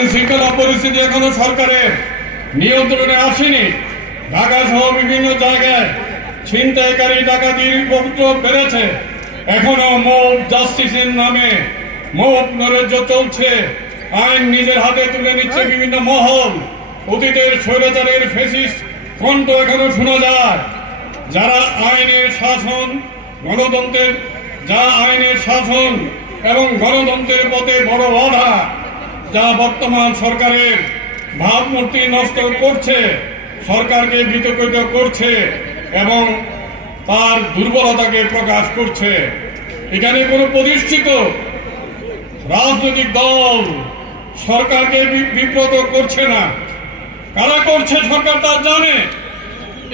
আইন শৃঙ্খলা পরিস্থিতি এখনো সরকারের নিয়ন্ত্রণে আসেনি। ঢাকা সহ বিভিন্ন জায়গায় ছিনতাইকারী ডাকাতির উপদ্রব বেড়েছে। এখনো মোব জাস্টিসের নামে মোব নৈরাজ্য চলছে। আইন নিজের হাতে তুলে নিচ্ছে বিভিন্ন মহল। অতীতের স্বৈরাচারের ফ্যাসিস্ট কণ্ঠ এখনো শোনা যায়। যারা আইনের শাসন গণতন্ত্রের আইনের শাসন এবং গণতন্ত্রের পথে বড় বাধা, যা বর্তমান সরকারের ভাবমূর্তি নষ্ট করছে, সরকারকে বিতর্কিত করছে এবং তার দুর্বলতাকে প্রকাশ করছে। এখানে কোনো প্রতিষ্ঠিত রাজনৈতিক দল সরকারকে বিব্রত করছে না। কারা করছে সরকার তা জানে।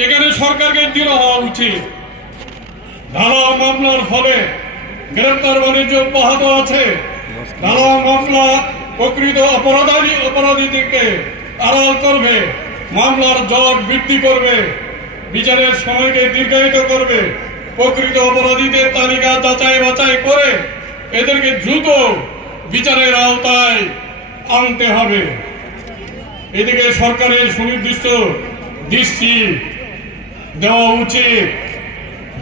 এখানে সরকারকে দৃঢ় হওয়া উচিত। ঢালাও মামলার ফলে গ্রেপ্তার বাণিজ্য অব্যাহত আছে। ঢালাও মামলা প্রকৃত অপরাধীদেরকে আড়াল করবে, মামলার জট বৃদ্ধি করবে, বিচারের সময়কে দীর্ঘায়িত করবে। প্রকৃত অপরাধীদের তালিকা যাচাই বাছাই করে এদেরকে দ্রুত বিচারের আওতায় আনতে হবে। এদিকে সরকারের সুনির্দিষ্ট দৃষ্টি দেওয়া উচিত।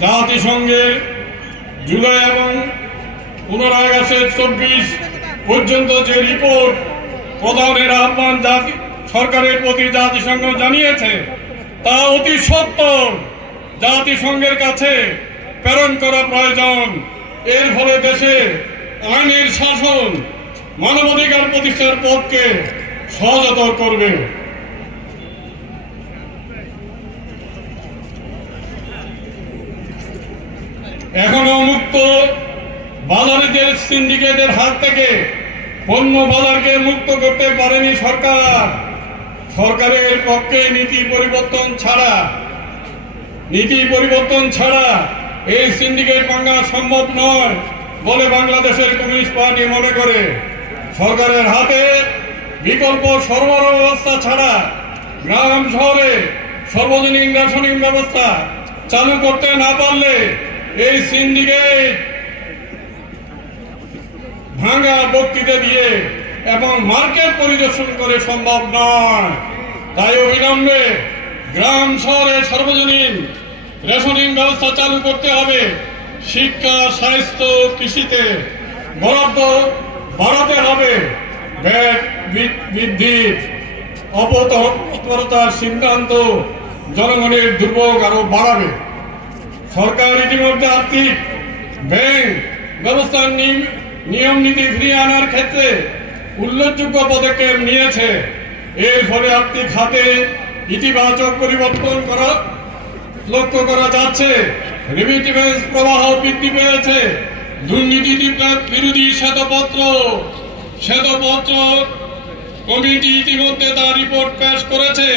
জাতিসংঘের জুলাই এবং 15 আগস্টের 24 পর্যন্ত যে রিপোর্ট প্রদানের আহ্বান সরকারের প্রতি জাতিসংঘ জানিয়েছে, তা অতি সত্বর জাতিসংঘের কাছে প্রেরণ করা প্রয়োজন। এর ফলে দেশে আইনের শাসন, মানবাধিকার প্রতিষ্ঠার পথকে সহজতর করবে। এখনো মুক্ত বাজারিদের সিন্ডিকেটের হাত থেকে পণ্য বাজারকে মুক্ত করতে পারেনি সরকার। সরকারের পক্ষে নীতি পরিবর্তন ছাড়া এই সিন্ডিকেট ভাঙা সম্ভব নয় বলে বাংলাদেশের কমিউনিস্ট পার্টি মনে করে। সরকারের হাতে বিকল্প সরবরাহ ব্যবস্থা ছাড়া গ্রাম শহরে সর্বজনীন রেশনিং ব্যবস্থা চালু করতে না পারলে এই সিন্ডিকেট ভাঙা বক্তৃতা দিয়ে এবং মার্কেট পরিদর্শন করে সম্ভব নয়। তাই অবিলম্বে গ্রাম শহরে সর্বজনীন রেশনিং ব্যবস্থা চালু করতে হবে। শিক্ষা, স্বাস্থ্য, কৃষিতে বরাদ্দ বাড়াতে হবে। ব্যাট বৃদ্ধির অপতৎপরতার সিদ্ধান্ত জনগণের দুর্ভোগ আরো বাড়াবে। সরকার ইতিমধ্যে আর্থিক ব্যাংক ব্যবস্থার নিয়ম নীতি ফিরিয়ে আনার ক্ষেত্রে উল্লেখযোগ্য পদক্ষেপ নিয়েছে। এর ফলে আর্থিক খাতে ইতিবাচক পরিবর্তন লক্ষ্য করা যাচ্ছে। রেমিটেন্স প্রবাহ বৃদ্ধি পেয়েছে। দুর্নীতি বিরোধী শ্বেতপত্র কমিটি ইতিমধ্যে তার রিপোর্ট পেশ করেছে।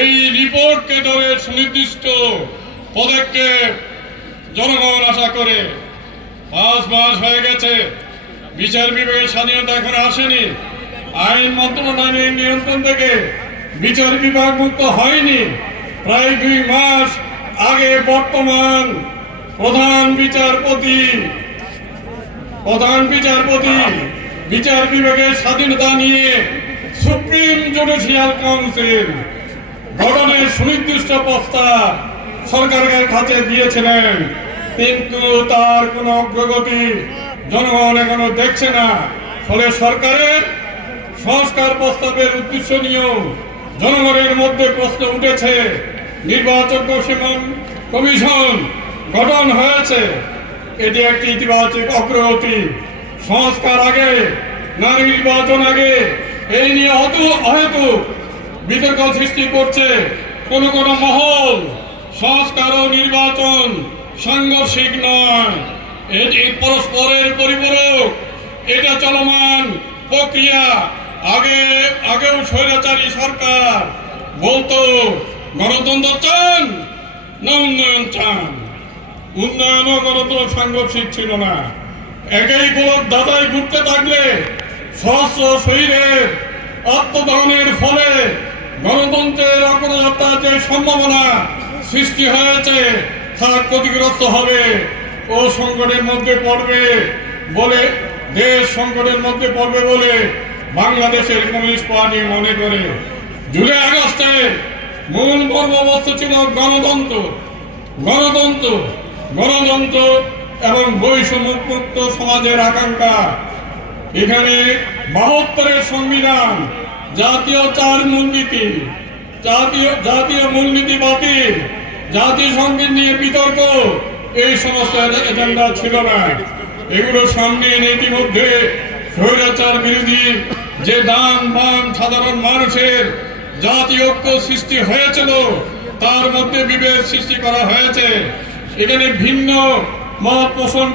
এই রিপোর্টকে ধরে সুনির্দিষ্ট পদক্ষেপ জনগণ আশা করে। 5 মাস হয়ে গেছে, বিচার বিভাগের স্বাধীনতা এখন আসেনি। আইন মন্ত্রণালয়ের নিয়ন্ত্রণ থেকে বিচার বিভাগ মুক্ত হয়নি। প্রায় 2 মাস আগে বর্তমান প্রধান বিচারপতি বিচার বিভাগের স্বাধীনতা নিয়ে সুপ্রিম জুডিশিয়াল কাউন্সিল গঠনের সুনির্দিষ্ট প্রস্তাব সরকারের কাছে দিয়েছিলেন, কিন্তু তার কোনো অগ্রগতি জনগণ এখনো দেখছে না। ফলে সরকারের সংস্কার প্রস্তাবের উদ্দেশ্য নিয়েও জনগণের মধ্যে প্রশ্ন উঠেছে। নির্বাচন কমিশন গঠন হয়েছে, এটি একটি ইতিবাচক অগ্রগতি। সংস্কার আগে না নির্বাচন আগে, এই নিয়ে অহেতুক বিতর্ক সৃষ্টি করছে কোন মহল। সংস্কার ও নির্বাচন সাংঘর্ষিক নয়, এটি পরস্পরের পরিপূরক। এটা চলমান প্রক্রিয়া। আগেও স্বৈরাচারী সরকার বলতো গণতন্ত্র চান না উন্নয়ন চান। উন্নয়ন ও গণতন্ত্র সাংঘর্ষিক ছিল না। একই গোলক দাদাই ঘুরতে থাকলে সহস্র শহীদের আত্মদানের ফলে গণতন্ত্রের অগ্রযাত্রার যে সম্ভাবনা সৃষ্টি হয়েছে তা ক্ষতিগ্রস্ত হবে ও সংকটের মধ্যে পড়বে বলে দেশ সংকটের মধ্যে পড়বে বলে বাংলাদেশের কমিউনিস্ট পার্টি মনে করে। জুলাই আগস্টের মূল মর্মবস্তু ছিল গণতন্ত্র, গণতন্ত্র, গণতন্ত্র এবং বৈষম্যমুক্ত সমাজের আকাঙ্ক্ষা। এখানে 72-এর সংবিধান, জাতীয় 4 মূলনীতি, জাতীয় মূলনীতি বাতিল, জাতিসংগীত নিয়ে বিতর্ক, এই সমস্ত এজেন্ডা ছিল না। এগুলো সামনে এনে ইতিমধ্যে স্বৈরাচার বিরোধী যে দান বান সাধারণ মানুষের জাতীয় ঐক্য সৃষ্টি হয়েছিল, তার মধ্যে বিভেদ সৃষ্টি করা হয়েছে। এখানে ভিন্ন মত পোষণ